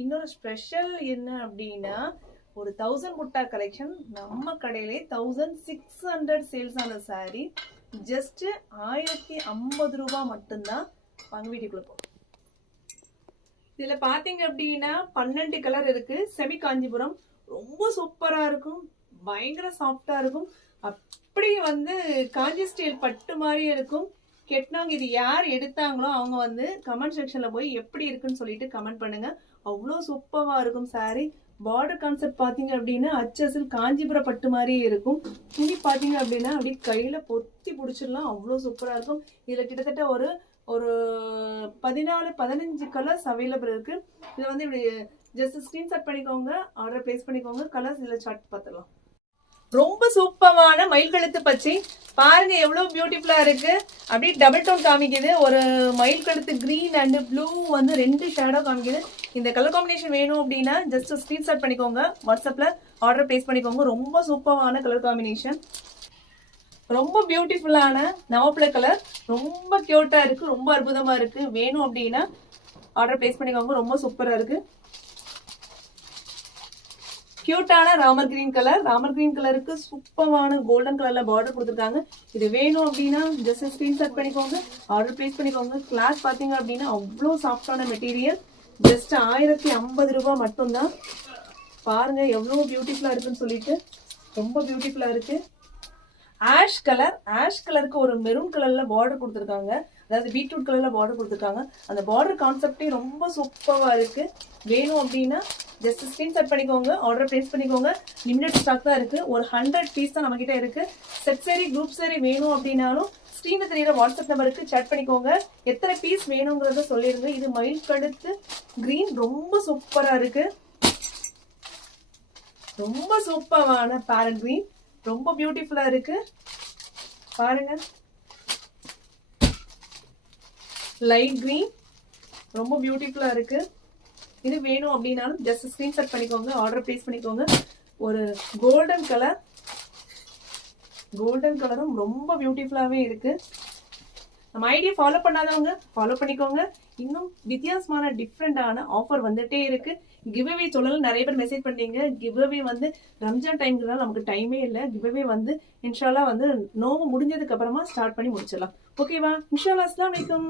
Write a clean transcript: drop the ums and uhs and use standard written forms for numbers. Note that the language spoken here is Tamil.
இன்னொரு ஸ்பெஷல் என்ன அப்படின்னா ஒரு 1000 முட்டா கலெக்ஷன் நம்ம கடையிலே 1600 சேல்ஸ் ஆன சாரி ஜஸ்ட் 1050 ரூபாய் மட்டும்தான். வாங்க வீட்டுக்குள்ள போ. இதுல பாத்தீங்க அப்படின்னா 12 கலர் இருக்கு. செமி காஞ்சிபுரம் ரொம்ப சூப்பரா இருக்கும், பயங்கர சாஃப்டா இருக்கும். அப்படியே காஞ்சி ஸ்டைல் பட்டு மாதிரி இருக்கும். கெட்டினவங்க இது யார் எடுத்தாங்களோ அவங்க கமெண்ட் செக்ஷன்ல போய் எப்படி இருக்குன்னு சொல்லிட்டு கமெண்ட் பண்ணுங்க. அவ்வளோ சூப்பரா இருக்கும் சாரி. பார்டர் கான்செப்ட் பாத்தீங்க அப்படின்னா அச்சசில் காஞ்சிபுரம் பட்டு மாதிரியே இருக்கும். துணி பாத்தீங்க அப்படின்னா அப்படியே கையில பொத்தி பிடிச்சிடலாம், அவ்வளோ சூப்பரா இருக்கும். இதுல கிட்டத்தட்ட ஒரு 14-15 கலர்ஸ் அவைலபிள் இருக்கு. இதை இப்படி ஜஸ்ட் ஸ்கிரீன்ஷாட் பண்ணிக்கோங்க, ஆர்டர் பிளேஸ் பண்ணிக்கோங்க. கலர்ஸ் இதுல சார்ட் பார்த்துடலாம். ரொம்ப சூப்பரான மயில் கழுத்து பச்சை பாருங்க, எவ்வளவு பியூட்டிஃபுல்லா இருக்கு. அப்படியே டபுள் டோன் காமிக்குது. ஒரு மயில் கழுத்து கிரீன் அண்ட் ப்ளூ 2 ஷேடோ காமிக்குது. இந்த கலர் காம்பினேஷன் வேணும் அப்படின்னா ஜஸ்ட் ஸ்கிரீன்ஷாட் பண்ணிக்கோங்க, வாட்ஸ்அப்ல ஆர்டர் பிளேஸ் பண்ணிக்கோங்க. ரொம்ப சூப்பரான கலர் காம்பினேஷன், ரொம்ப பியூட்டிஃபுல்லான நவப்பழ கலர், ரொம்ப கியூட்டா இருக்கு, ரொம்ப அற்புதமா இருக்கு. வேணும் அப்படின்னா ஆர்டர் பிளேஸ் பண்ணிக்கோங்க. ரொம்ப சூப்பரா இருக்கு. கியூட்டான Ramar green colour, Ramar green கலருக்கு சூப்பரான கோல்டன் கலர்ல பார்டர் கொடுத்துருக்காங்க. இது வேணும் அப்படின்னா ஜஸ்ட் ஸ்கிரீன்ஷாட் பண்ணிக்கோங்க, ஆர்டர் பிளேஸ் பண்ணிக்கோங்க. கிளாத் பாத்தீங்க அப்படின்னா அவ்வளோ சாஃப்டான மெட்டீரியல். ஜஸ்ட் 1050 ரூபாய் மட்டும்தான். பாருங்க எவ்வளவு பியூட்டிஃபுல்லா இருக்குன்னு சொல்லிட்டு, ரொம்ப பியூட்டிஃபுல்லா இருக்கு. ஆஷ் கலருக்கு ஒரு மெரூன் கலர்ல பார்டர் கொடுத்துருக்காங்க, அதாவது பீட்ரூட் கலர்ல பார்டர் கொடுத்துருக்காங்க. அந்த பார்டர் கான்செப்டே ரொம்ப சூப்பரா இருக்கு. வேணும் அப்படின்னா ஜஸ்ட் ஸ்கிரீன்ஷாட் பண்ணிக்கோங்க, ஆர்டர் பிளேஸ் பண்ணிக்கோங்க. லிமிடெட் ஸ்டாக் தான் இருக்கு. ஒரு 100 பீஸ் தான் நம்ம கிட்ட இருக்கு. செட் சாரி, குரூப் சாரி வேணும் அப்படின்னாலும் ஸ்க்ரீன்ல தெரியுற வாட்ஸ்அப் நம்பருக்கு சேட் பண்ணிக்கோங்க. எத்தனை பீஸ் வேணுங்கிறத சொல்லிருங்க. இது மயில் கழுத்து கிரீன், ரொம்ப சூப்பரா இருக்கு. ரொம்ப சூப்பரான பேரட் கிரீன், ரொம்ப பியூட்டிஃபுல்லா இருக்கு. பாருங்க, லைட் கிரீன் ரொம்ப பியூட்டிஃபுல்லா இருக்கு. இது வேணும் அப்படின்னாலும் ஜஸ்ட் ஸ்கிரீன்ஷாட் பண்ணிக்கோங்க, ஆர்டர் பிளேஸ் பண்ணிக்கோங்க. ஒரு கோல்டன் கலரும் ரொம்ப பியூட்டிஃபுல்லாவே இருக்கு. நம்ம ஐடியா ஃபாலோ பண்ணாதவங்க ஃபாலோ பண்ணிக்கோங்க. இன்னும் வித்தியாசமான டிஃப்ரெண்டான ஆஃபர் வந்துட்டே இருக்கு. கிவ்அவே சொல்லலாம், நிறைய பேர் மெசேஜ் பண்ணீங்க. கிவ்அவே ரம்ஜான் டைம்க்குனால நமக்கு டைமே இல்லை. கிவ்அவே இன்ஷால்லா நோவு முடிஞ்சதுக்கு அப்புறமா ஸ்டார்ட் பண்ணி முடிச்சிடலாம். ஓகேவா? இன்ஷால்லா. அஸ்ஸலாமு அலைக்கும்.